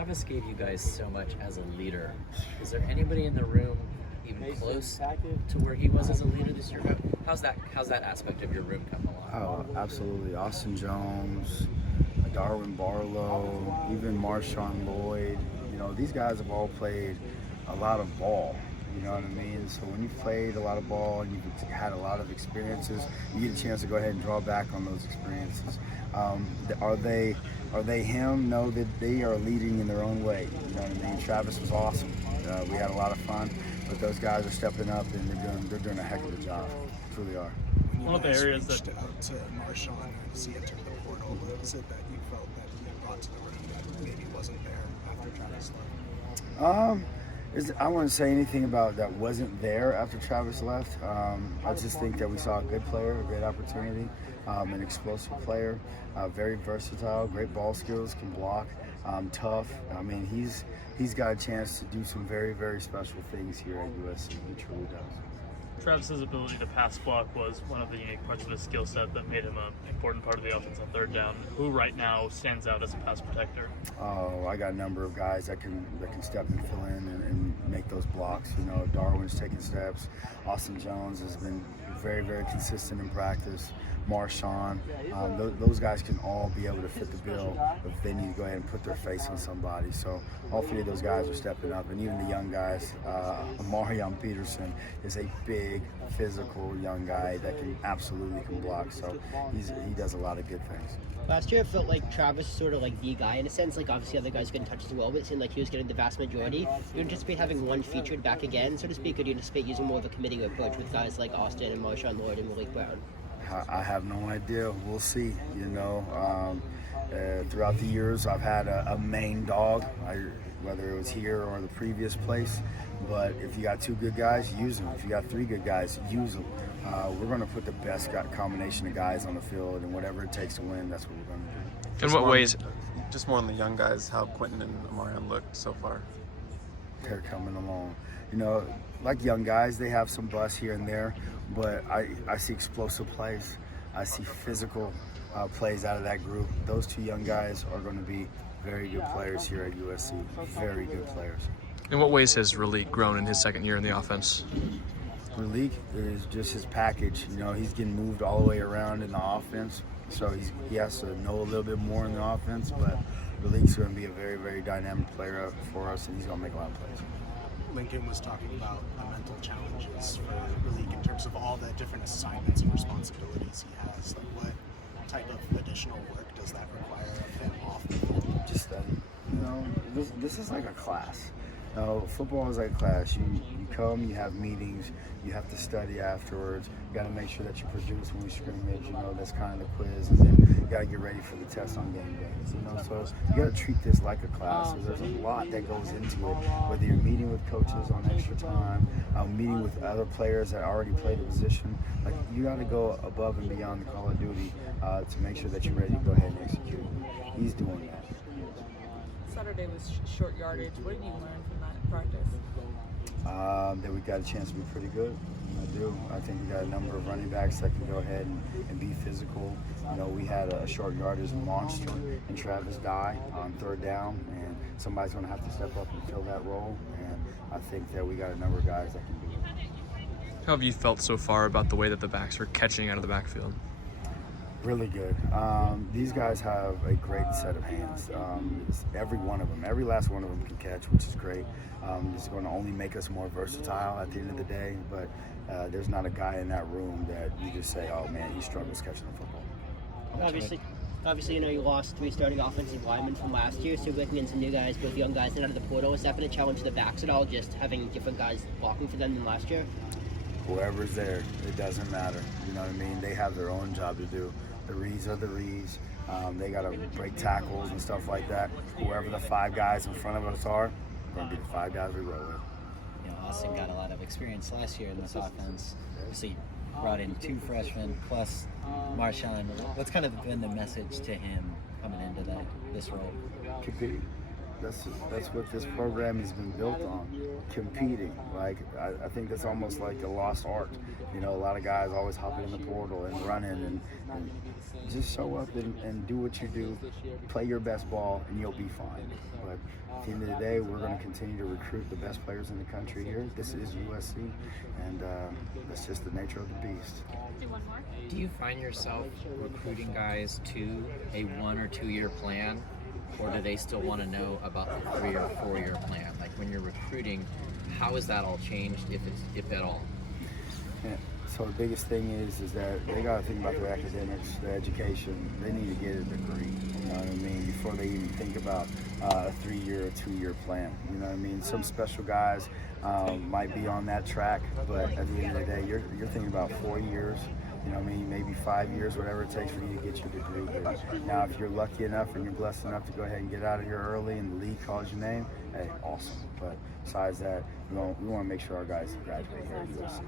Travis gave you guys so much as a leader. Is there anybody in the room even close to where he was as a leader this year? How's that aspect of your room come along? Oh, absolutely. Austin Jones, Darwin Barlow, even Marshawn Lloyd. You know, these guys have all played a lot of ball. You know what I mean? So when you've played a lot of ball and you've had a lot of experiences, you get a chance to go ahead and draw back on those experiences. Are they him? No, that they are leading in their own way. You know what I mean? Travis was awesome. We had a lot of fun, but those guys are stepping up and they're doing a heck of a job. Truly are. One of the areas that to Marshawn and see enter the portal, was it that you felt that he had brought to the room that maybe wasn't there after Travis left? I wouldn't say anything about that wasn't there after Travis left. I just think that we saw a good player, a great opportunity, an explosive player, very versatile, great ball skills, can block, tough. I mean, he's got a chance to do some very, very special things here at USC. He truly does. Travis's ability to pass block was one of the unique parts of his skill set that made him an important part of the offense on third down. Who right now stands out as a pass protector? Oh, I got a number of guys that can step and fill in and make those blocks. You know, Darwin's taking steps. Austin Jones has been very, very consistent in practice. Marshawn, those guys can all be able to fit the bill if they need to go ahead and put their face on somebody. So all three of those guys are stepping up, and even the young guys. Marion Peterson is a big, physical young guy that can absolutely block. So he does a lot of good things. Last year, it felt like Travis was sort of like the guy in a sense. Like, obviously, other guys couldn't touch as well, but it seemed like he was getting the vast majority. Do you anticipate having one featured back again, so to speak, or do you anticipate using more of a committing approach with guys like Austin and Marshawn Lloyd and Malik Brown? I have no idea. We'll see. You know, throughout the years, I've had a main dog, whether it was here or the previous place. But if you got two good guys, use them. If you got three good guys, use them. We're going to put the best combination of guys on the field, and whatever it takes to win, that's what we're going to do. In what ways? Just more on the young guys, how Quentin and Amarian looked so far. They're coming along. You know, like young guys, they have some bust here and there, but I see explosive plays. I see physical plays out of that group. Those two young guys are going to be very good players here at USC. Very good players. In what ways has Raleek grown in his second year in the offense? Raleek is just his package. You know, he's getting moved all the way around in the offense, so he has to know a little bit more in the offense, but Raleek's going to be a very, very dynamic player for us, and he's going to make a lot of plays. Lincoln was talking about the mental challenges for Raleek in terms of all the different assignments and responsibilities he has. Like, what type of additional work does that require of him off the field? Just study. You know, this is like a class. You know, football is like a class. You come, you have meetings, you have to study afterwards. You got to make sure that you produce when we scrimmage. You know, that's kind of the quiz, and then you got to get ready for the test on game days. You know, so you got to treat this like a class. So there's a lot that goes into it. Whether you're meeting with coaches on extra time, meeting with other players that already play the position, like you got to go above and beyond the Call of Duty to make sure that you're ready to go ahead and execute. He's doing that. Saturday was short yardage. What did you learn from that practice? That we got a chance to be pretty good. I do. I think we got a number of running backs that can go ahead and be physical. You know, we had a short yardage monster in Travis Dye on third down, and somebody's going to have to step up and fill that role. And I think that we got a number of guys that can do it. How have you felt so far about the way that the backs are catching out of the backfield? Really good. These guys have a great set of hands. Every one of them, every last one of them can catch, which is great. It's going to only make us more versatile at the end of the day, but there's not a guy in that room that you just say, oh man, he struggles catching the football. Obviously, you know, you lost 3 starting offensive linemen from last year, so you're looking in some new guys, both young guys and out of the portal. Is that going to challenge the backs at all, just having different guys blocking for them than last year? Whoever's there, it doesn't matter. You know what I mean? They have their own job to do. The Rees are the Rees. They got to break tackles and stuff like that. Whoever the 5 guys in front of us are, going to be the 5 guys we roll with. You know, Austin got a lot of experience last year in this offense. Obviously, brought in 2 freshmen plus Marshawn. What's kind of been the message to him coming into this role? Compete. that's what this program has been built on, competing. Like I think that's almost like a lost art. You know, a lot of guys always hopping in the portal and running and just show up and do what you do, play your best ball, and you'll be fine. But at the end of the day, we're going to continue to recruit the best players in the country here. This is USC, and that's just the nature of the beast. Do you find yourself recruiting guys to a 1 or 2 year plan, or do they still want to know about the 3 or 4 year plan? Like when you're recruiting, how has that all changed, if at all? Yeah. So the biggest thing is that they got to think about their academics, their education. They need to get a degree, you know what I mean, before they even think about a 3 year or 2 year plan. You know what I mean? Some special guys might be on that track, but at the end of the day, you're thinking about 4 years. You know what I mean? Maybe 5 years, whatever it takes for you to get your degree. But now, if you're lucky enough and you're blessed enough to go ahead and get out of here early and the league calls your name, hey, awesome. But besides that, we want to make sure our guys graduate here at USC.